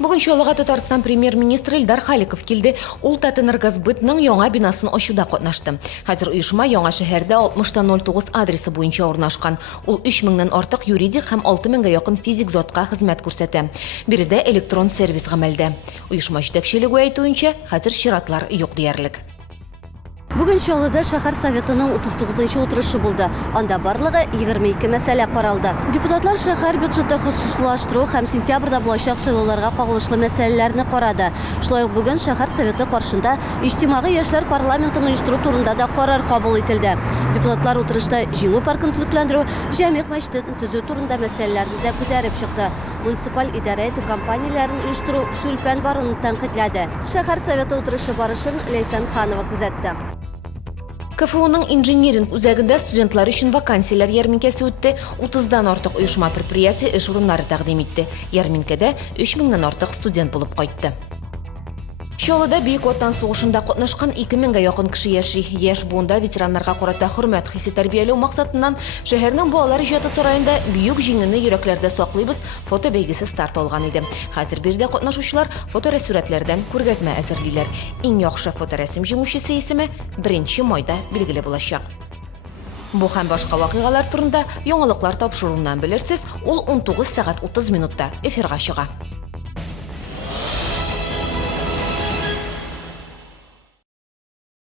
Бүгін Чолыға Татарстан премьер-министр Илдар Халиков келді. Ул Татэнергосбытның яңа бинасын ачуда катнашты. Хәзер оешма яңа шәһәрдә 60-09 адресы буенча урнашкан. Ул 3000-нән артык юридик һәм 6000-га якын физик затка хезмәт күрсәтә. Биредә электрон сервис гамәлдә. Оешма җитәкчелеге әйтүенчә, хәзер чиратлар юк диярлек. Бүгін Чаллыда шәһәр советының 39-нчы утырышы булды. Анда барлыгы 22 мәсьәлә каралды. Депутатлар шәһәр бюджеты хусуслаштыру һәм сентябрьдә булачак сайлауларга кагылышлы мәсьәләләрне карады. Шулай ук бүген шәһәр советы каршында иҗтимагый яшьләр парламентын оештыру турында да карар кабул ителде. Депутатлар утырышта җиңү паркын төзекләндерү, җәмгыять мәчетен төзү турында мәсьәләләрне дә күтәреп чыкты. Муниципаль идарә итү компанияләрен оештыру сүлпән баруны тәнкыйтьләде. Шәһәр советы утырышы барышын Ләйсән Ханова күзәтте. КФУның инжиниринг үзәгендә студентлар өчен вакансияләр ярминкәсе үтте. 30-дан артык оешма предприятие эш урыннары тәкъдим итте. Ярминкәдә 3000-нән артык студент булып кайтты. Чаллыда Бөек Ватан сугышында катнашкан 2000-га якын кеше яши. Яшь буында ветераннарга карата хөрмәт хисе тәрбияләү максатыннан шәһәрнең балалар иҗаты сараенда бөек җиңүне йөрәкләрдә саклыйбыз фото бәйгесе старт алган иде. Хәзер биредә катнашучылар фоторәсүрәтләрдән күргәзмә әзерлиләр. Иң яхшы фоторәсем җиңүчесе исеме 1 майда билгеле булачак. Бу һәм башка вакыйгалар турында яңалыклар тапшыруыннан белерсез, ул 19 сәгать 30 минутта эфирга чыга.